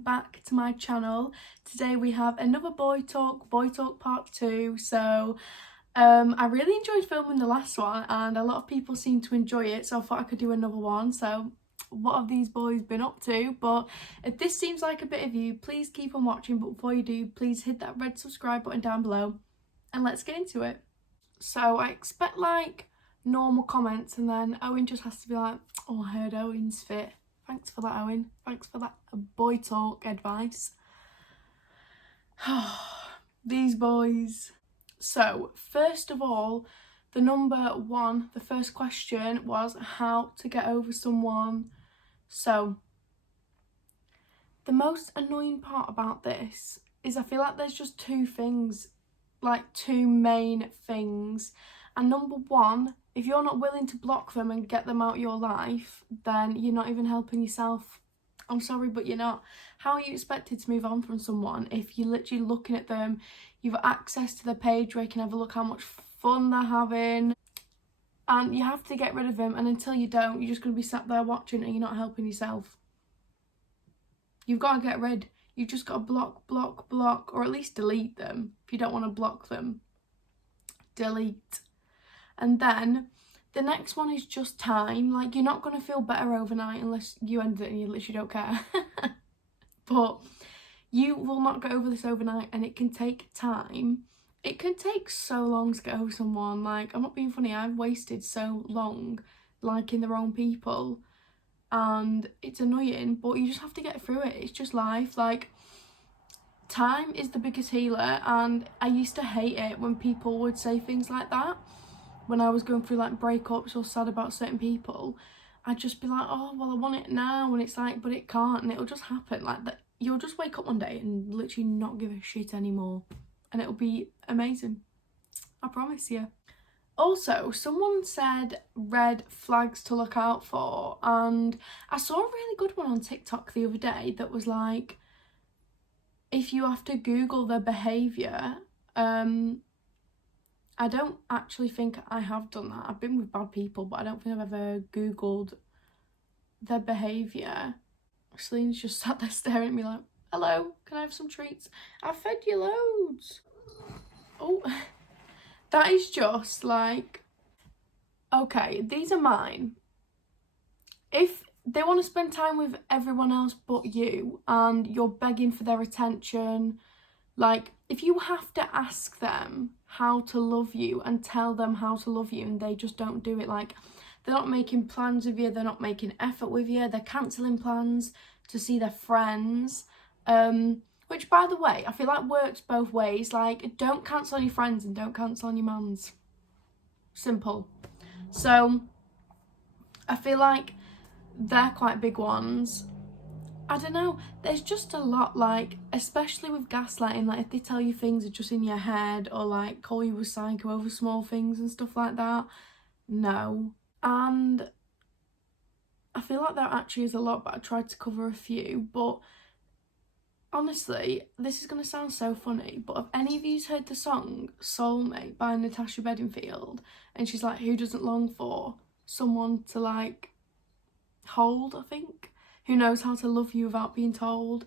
back to my channel. Today we have another boy talk part 2. So I really enjoyed filming the last one and a lot of people seem to enjoy it, so I thought I could do another one. So what have these boys been up to? But if this seems like a bit of you, please keep on watching, but before you do, please hit that red subscribe button down below and let's get into it. So I expect like normal comments, and then Owen just has to be like, oh, I heard Owen's fit. Thanks for that, Owen. Thanks for that boy talk advice. These boys. So first of all, the first question was how to get over someone. So the most annoying part about this is I feel like there's just two main things. And number one, if you're not willing to block them and get them out of your life, then you're not even helping yourself. I'm sorry, but you're not. How are you expected to move on from someone if you're literally looking at them, you've got access to their page where you can have a look how much fun they're having, and you have to get rid of them, and until you don't, you're just going to be sat there watching and you're not helping yourself. You've got to get rid. You've just got to block, or at least delete them. If you don't want to block them, delete. And then the next one is just time. Like, you're not going to feel better overnight unless you end it and you literally don't care. But you will not get over this overnight, and it can take time. It can take so long to get over someone. Like, I'm not being funny, I've wasted so long liking the wrong people, and it's annoying, but you just have to get through it. It's just life. Like, time is the biggest healer, and I used to hate it when people would say things like that. When I was going through like breakups or sad about certain people, I'd just be like, oh well, I want it now, and it's like, but it can't, and it'll just happen like that. You'll just wake up one day and literally not give a shit anymore, and it'll be amazing, I promise you. Also, someone said red flags to look out for, and I saw a really good one on TikTok the other day that was like, if you have to Google their behaviour, I don't actually think I have done that. I've been with bad people, but I don't think I've ever Googled their behaviour. Celine's just sat there staring at me like, hello, can I have some treats? I fed you loads. Oh, that is just like, okay, these are mine. If they want to spend time with everyone else but you, and you're begging for their attention, like, if you have to ask them how to love you and tell them how to love you and they just don't do it, like, they're not making plans with you, they're not making effort with you, they're cancelling plans to see their friends, which, by the way, I feel like works both ways. Like, don't cancel on your friends and don't cancel on your mans. Simple. So I feel like they're quite big ones. I don't know, there's just a lot, like, especially with gaslighting, like, if they tell you things are just in your head, or like call you a psycho over small things and stuff like that, no. And I feel like there actually is a lot, but I tried to cover a few. But honestly, this is going to sound so funny, but have any of you heard the song Soulmate by Natasha Bedingfield? And she's like, who doesn't long for someone to like hold, I think? Who knows how to love you without being told?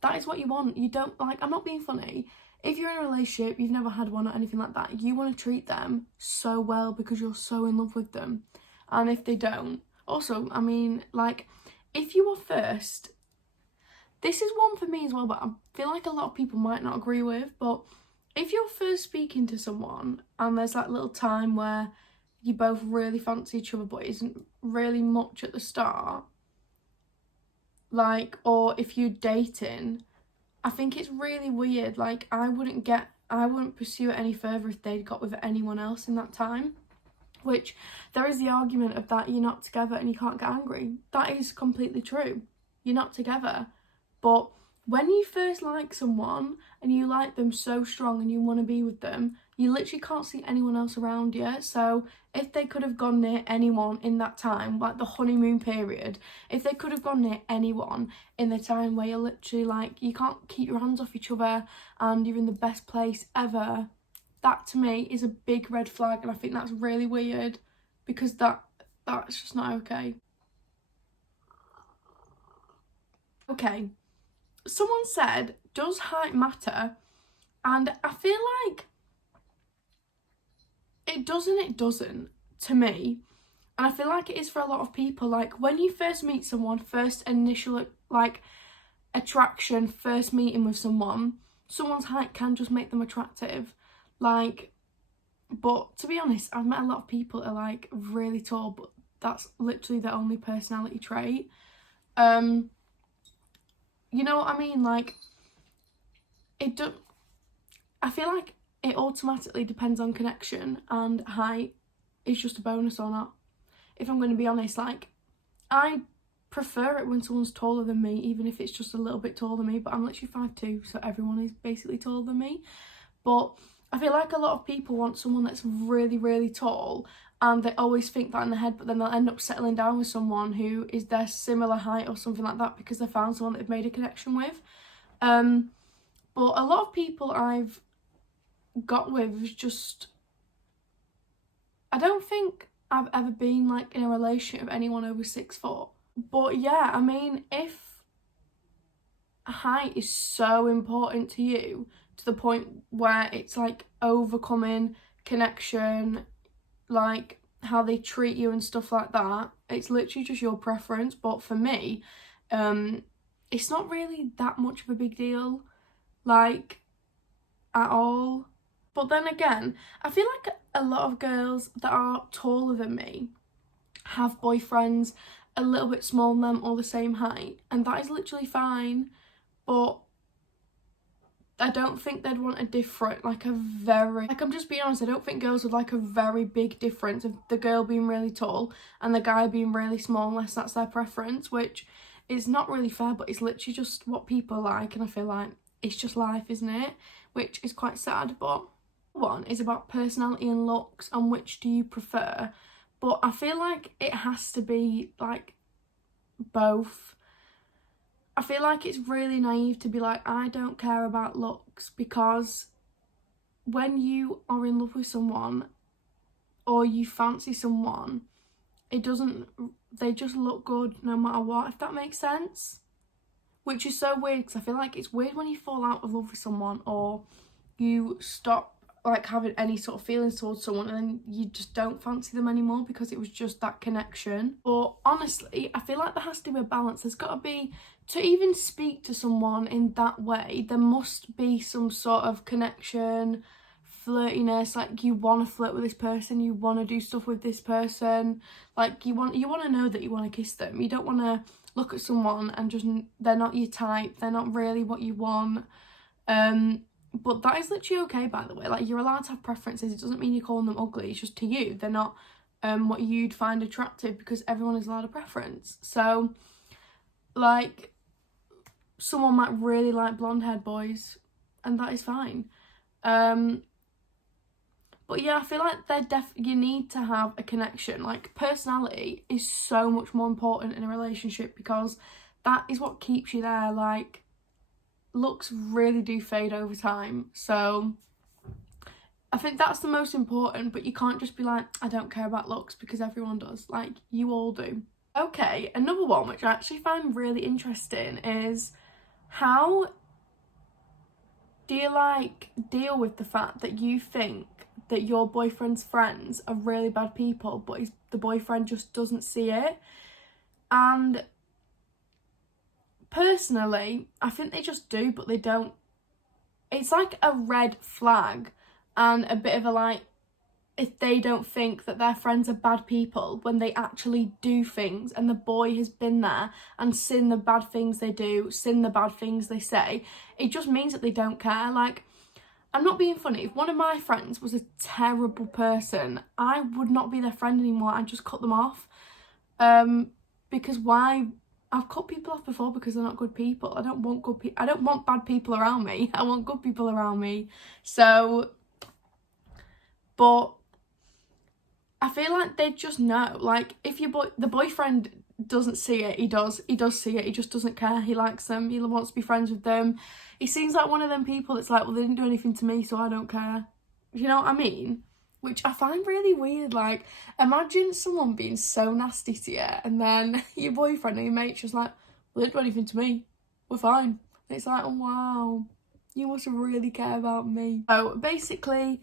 That is what you want. You don't, like, I'm not being funny. If you're in a relationship, you've never had one or anything like that, you want to treat them so well because you're so in love with them. And if they don't, also, I mean, like, if you are first, this is one for me as well, but I feel like a lot of people might not agree with, but if you're first speaking to someone and there's that little time where you both really fancy each other but it isn't really much at the start, like, or if you're dating, I think it's really weird. Like, I wouldn't pursue it any further if they'd got with anyone else in that time, which there is the argument of that you're not together and you can't get angry. That is completely true. You're not together. But when you first like someone and you like them so strong and you want to be with them, you literally can't see anyone else around you. So if they could have gone near anyone in that time, like the honeymoon period, if they could have gone near anyone in the time where you're literally like, you can't keep your hands off each other and you're in the best place ever, that to me is a big red flag. And I think that's really weird because that's just not okay. Okay, someone said, does height matter? And I feel like it doesn't to me. And I feel like it is for a lot of people. Like, when you first meet someone, first initial, like, attraction, first meeting with someone, someone's height can just make them attractive. Like, but to be honest, I've met a lot of people that are, like, really tall, but that's literally their only personality trait. You know what I mean? Like, I feel like it automatically depends on connection, and height is just a bonus or not. If I'm going to be honest, like, I prefer it when someone's taller than me, even if it's just a little bit taller than me, but I'm literally 5'2", so everyone is basically taller than me. But I feel like a lot of people want someone that's really, really tall, and they always think that in their head, but then they'll end up settling down with someone who is their similar height or something like that because they found someone that they've made a connection with. But a lot of people I've got with is just, I don't think I've ever been, like, in a relationship with anyone over 6'4". But yeah, I mean, if height is so important to you to the point where it's, like, overcoming connection, like how they treat you and stuff like that, it's literally just your preference. But for me, it's not really that much of a big deal, like, at all. But then again, I feel like a lot of girls that are taller than me have boyfriends a little bit smaller than them or the same height, and that is literally fine. But I don't think they'd want a different, like, I'm just being honest, I don't think girls would like a very big difference of the girl being really tall and the guy being really small, unless that's their preference, which is not really fair, but it's literally just what people like, and I feel like it's just life, isn't it? Which is quite sad. But one is about personality and looks, and which do you prefer? But I feel like it has to be, like, both. I feel like it's really naive to be like, I don't care about looks, because when you are in love with someone or you fancy someone, they just look good no matter what, if that makes sense. Which is so weird, because I feel like it's weird when you fall out of love with someone, or you stop, like, having any sort of feelings towards someone, and then you just don't fancy them anymore because it was just that connection. But honestly, I feel like there has to be a balance. There's got to be, to even speak to someone in that way, there must be some sort of connection, flirtiness, like, you want to flirt with this person, you want to do stuff with this person, like, you want to know that you want to kiss them. You don't want to look at someone and just, they're not your type, they're not really what you want. But that is literally okay, by the way. Like, you're allowed to have preferences. It doesn't mean you're calling them ugly. It's just, to you, they're not what you'd find attractive, because everyone is allowed a preference. So, like, someone might really like blonde-haired boys, and that is fine. But yeah, I feel like you need to have a connection. Like, personality is so much more important in a relationship, because that is what keeps you there. Like, looks really do fade over time, so I think that's the most important. But you can't just be like, I don't care about looks, because everyone does. Like, you all do. Okay, another one which I actually find really interesting is, how do you, like, deal with the fact that you think that your boyfriend's friends are really bad people, but the boyfriend just doesn't see it? And personally, I think they just do, but they don't. It's like a red flag, and a bit of a, like, if they don't think that their friends are bad people when they actually do things, and the boy has been there and seen the bad things they do, seen the bad things they say, it just means that they don't care. Like, I'm not being funny. If one of my friends was a terrible person, I would not be their friend anymore. I'd just cut them off. Because why? I've cut people off before because they're not good people. I don't want bad people around me. I want good people around me. So, but I feel like they just know. Like, if the boyfriend doesn't see it, he does see it. He just doesn't care. He likes them. He wants to be friends with them. He seems like one of them people that's like, well, they didn't do anything to me, so I don't care. You know what I mean? Which I find really weird. Like, imagine someone being so nasty to you, and then your boyfriend or your mate's just like, well, they didn't do anything to me, we're fine. It's like, oh, wow, you must really care about me. So basically,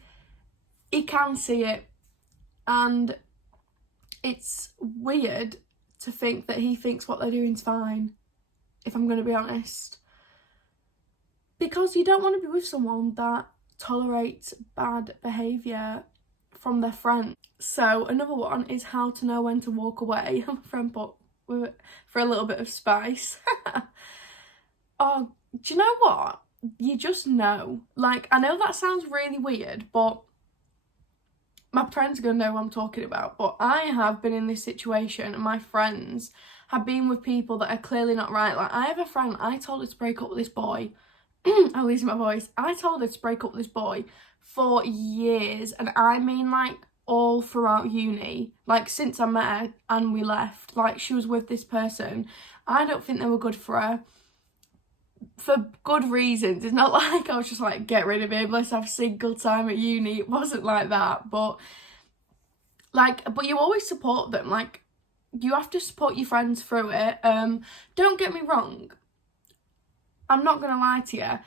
he can see it, and it's weird to think that he thinks what they're doing's fine, if I'm going to be honest. Because you don't want to be with someone that tolerates bad behaviour from their friends. So another one is how to know when to walk away. My friend put for a little bit of spice. Oh, do you know what? You just know. Like, I know that sounds really weird, but my friends are going to know what I'm talking about. But I have been in this situation, and my friends have been with people that are clearly not right. Like, I have a friend, I told her to break up with this boy. I'm losing my voice. I told her to break up with this boy for years, and I mean, like, all throughout uni. Like, since I met her and we left, like, she was with this person. I don't think they were good for her, for good reasons. It's not like I was just like, get rid of him, let's have single time at uni. It wasn't like that. But you always support them. Like, you have to support your friends through it. Don't get me wrong, I'm not gonna lie to you.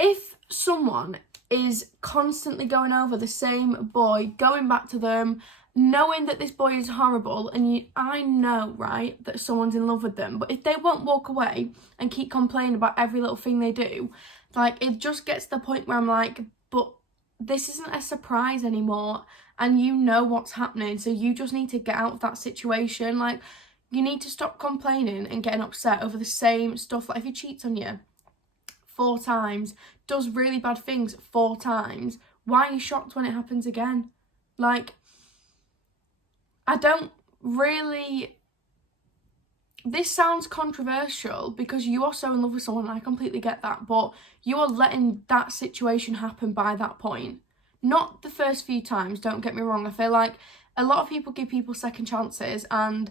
If someone is constantly going over the same boy, going back to them, knowing that this boy is horrible, and I know, right, that someone's in love with them, but if they won't walk away and keep complaining about every little thing they do, like, it just gets to the point where I'm like, but this isn't a surprise anymore, and you know what's happening, so you just need to get out of that situation. Like, you need to stop complaining and getting upset over the same stuff. Like, if he cheats on you 4 times, does really bad things 4 times, why are you shocked when it happens again? Like, I don't really... This sounds controversial because you are so in love with someone, and I completely get that, but you are letting that situation happen by that point. Not the first few times, don't get me wrong. I feel like a lot of people give people second chances, and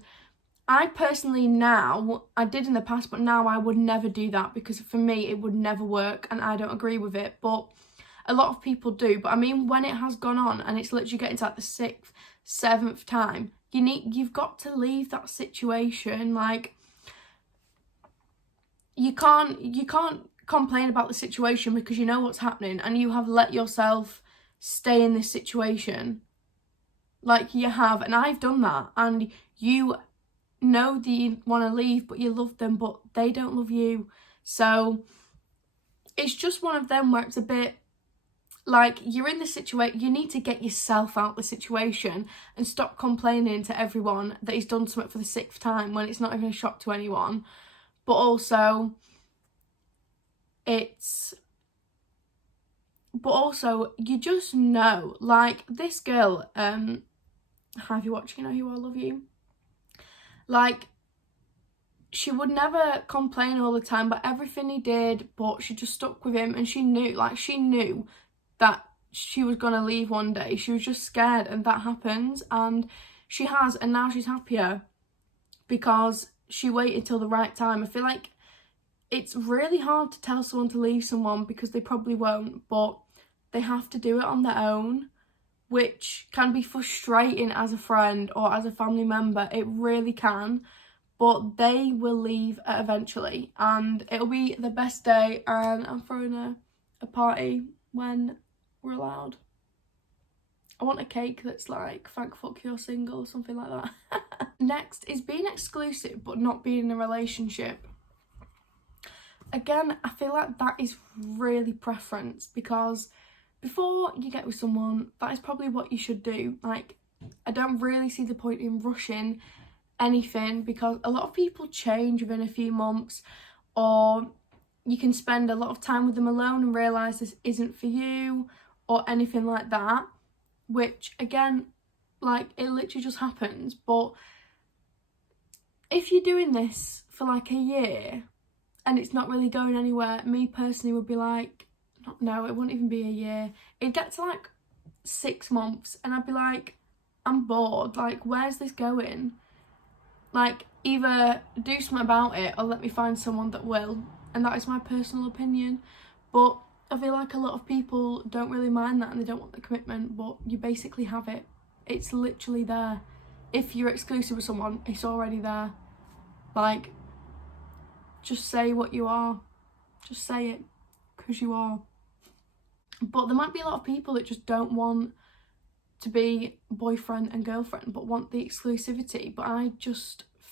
I personally now, I did in the past, but now I would never do that, because for me it would never work, and I don't agree with it. But a lot of people do. But I mean, when it has gone on and it's literally getting to like the 6th, 7th time, you've got to leave that situation. Like, you can't complain about the situation because you know what's happening, and you have let yourself stay in this situation. Like, you have, and I've done that, and you know that you want to leave, but you love them, but they don't love you. So it's just one of them where it's a bit like, you're in the situation, you need to get yourself out of the situation and stop complaining to everyone that he's done something for the 6th time when it's not even a shock to anyone. But also, you just know, like, this girl, have you watched You Know You, I Love You? Like, she would never complain all the time about everything he did, but she just stuck with him, and she knew that she was going to leave one day. She was just scared, and that happens, and she has, and now she's happier because she waited till the right time. I feel like it's really hard to tell someone to leave someone because they probably won't, but they have to do it on their own, which can be frustrating as a friend or as a family member. It really can, but they will leave eventually, and it'll be the best day, and I'm throwing a party when we're allowed. I want a cake that's like, thank fuck you're single, or something like that. Next is being exclusive but not being in a relationship. Again, I feel like that is really preference, because before you get with someone, that is probably what you should do. Like, I don't really see the point in rushing anything, because a lot of people change within a few months, or you can spend a lot of time with them alone and realise this isn't for you, or anything like that, which, again, like, it literally just happens. But if you're doing this for like a year and it's not really going anywhere, me personally would be like, no, it wouldn't even be a year. It'd get to like 6 months and I'd be like, I'm bored. Like, where's this going? Like, either do something about it or let me find someone that will. And that is my personal opinion. But I feel like a lot of people don't really mind that and they don't want the commitment, but you basically have it. It's literally there. If you're exclusive with someone, it's already there. Like, just say what you are. Just say it, because you are. But there might be a lot of people that just don't want to be boyfriend and girlfriend, but want the exclusivity. But I do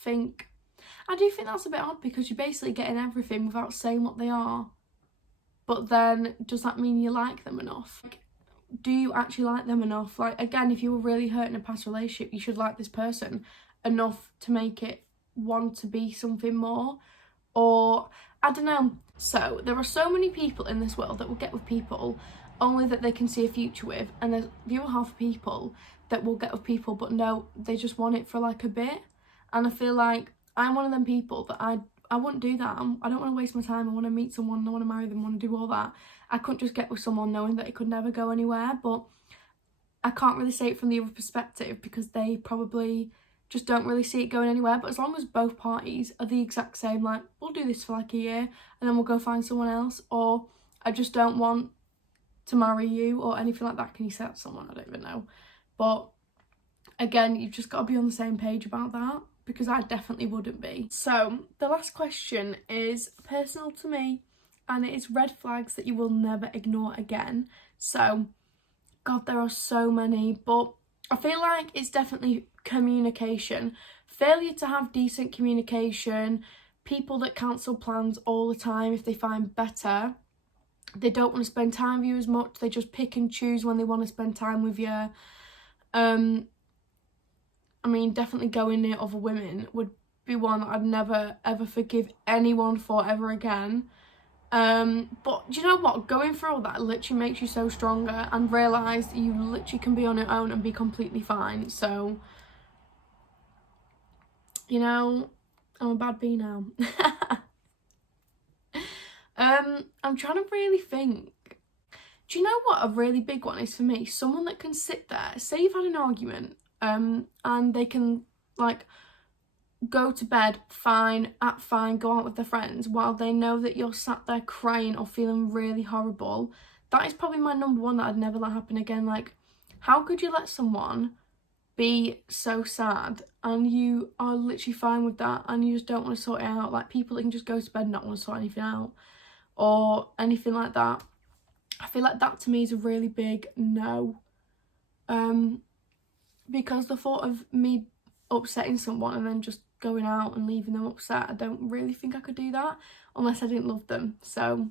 think that's a bit odd, because you're basically getting everything without saying what they are. But then, does that mean you like them enough? Like, do you actually like them enough? Like, again, if you were really hurt in a past relationship, you should like this person enough to make it want to be something more. Or, I don't know. So, there are so many people in this world that will get with people only that they can see a future with, and there's the other half of people that will get with people, but no, they just want it for like a bit. And I feel like I'm one of them people that I wouldn't do that. I don't want to waste my time. I want to meet someone, I want to marry them, I want to do all that. I couldn't just get with someone knowing that it could never go anywhere. But I can't really say it from the other perspective, because they probably just don't really see it going anywhere. But as long as both parties are the exact same, like, we'll do this for like a year and then we'll go find someone else, or I just don't want to marry you or anything like that. Can you say that to someone? I don't even know. But again, you've just got to be on the same page about that, because I definitely wouldn't be. So the last question is personal to me, and it is red flags that you will never ignore again. So God, there are so many, but I feel like it's definitely communication. Failure to have decent communication, people that cancel plans all the time if they find better. They don't want to spend time with you as much. They just pick and choose when they want to spend time with you. I mean, definitely going near other women would be one that I'd never ever forgive anyone for ever again. But do you know what? Going through all that literally makes you so stronger, and realise that you literally can be on your own and be completely fine. So, you know, I'm a bad bee now. I'm trying to really think. Do you know what a really big one is for me? Someone that can sit there, say you've had an argument, and they can like go to bed fine, act fine, go out with their friends while they know that you're sat there crying or feeling really horrible. That is probably my number one that I'd never let happen again. Like, how could you let someone be so sad and you are literally fine with that and you just don't want to sort it out? Like, people that can just go to bed and not want to sort anything out or anything like that. I feel like that to me is a really big no. Because the thought of me upsetting someone and then just going out and leaving them upset, I don't really think I could do that unless I didn't love them. So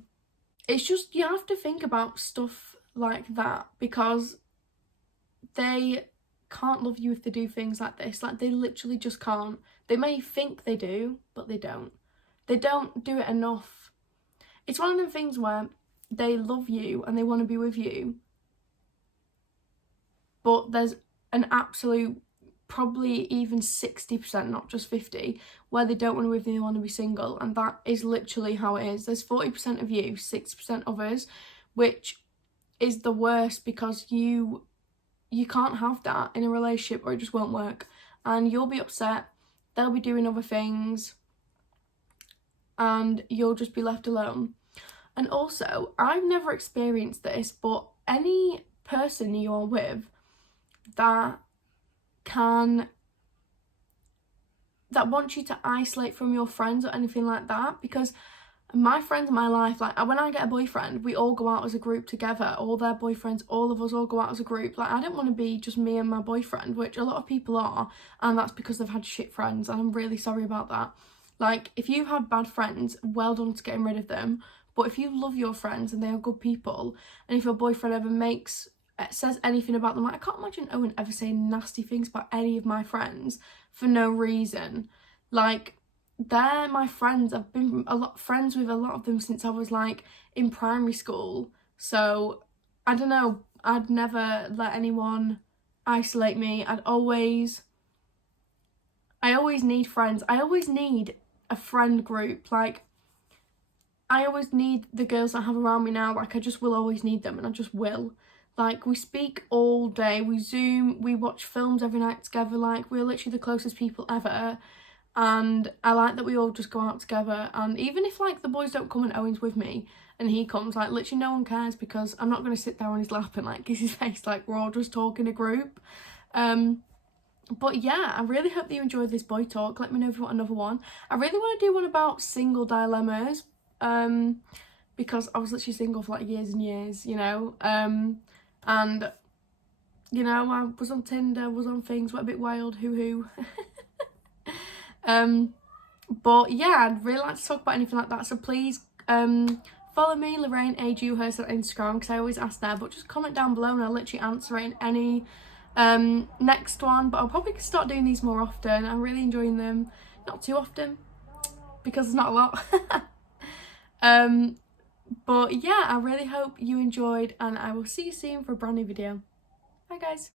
it's just, you have to think about stuff like that, because they can't love you if they do things like this. Like, they literally just can't. They may think they do, but they don't. They don't do it enough. It's one of them things where they love you and they want to be with you, but there's an absolute, probably even 60%, not just 50, where they don't want to be with you, they want to be single. And that is literally how it is. There's 40% of you, 60% of us, which is the worst, because you can't have that in a relationship or it just won't work. And you'll be upset, they'll be doing other things, and you'll just be left alone. And also, I've never experienced this, but any person you're with that wants you to isolate from your friends or anything like that, because my friends in my life, like, when I get a boyfriend, we all go out as a group together, all their boyfriends, all of us all go out as a group. Like, I don't want to be just me and my boyfriend, which a lot of people are, and that's because they've had shit friends, and I'm really sorry about that. Like, if you've had bad friends, well done to getting rid of them. But if you love your friends and they are good people, and if your boyfriend ever says anything about them, like, I can't imagine Owen ever saying nasty things about any of my friends for no reason. Like, they're my friends. I've been friends with a lot of them since I was like in primary school. So I don't know, I'd never let anyone isolate me. I always need friends. I always need a friend group. Like, I always need the girls that I have around me now. Like, I just will always need them, and I just will. Like, we speak all day, we Zoom, we watch films every night together. Like, we're literally the closest people ever. And I like that we all just go out together. And even if, like, the boys don't come and Owen's with me and he comes, like, literally no one cares, because I'm not going to sit there on his lap and, like, kiss his face. Like, we're all just talking a group. But yeah, I really hope that you enjoyed this boy talk. Let me know if you want another one. I really want to do one about single dilemmas. because I was literally single for like years and years, you know, and you know, I was on Tinder, was on things, went a bit wild, hoo. But yeah, I'd really like to talk about anything like that, so please follow me, Lorraine A.G. Hurst on Instagram, because I always ask there, but just comment down below and I'll literally answer it in any next one. But I'll probably start doing these more often. I'm really enjoying them. Not too often, because there's not a lot. But yeah, I really hope you enjoyed, and I will see you soon for a brand new video. Bye guys.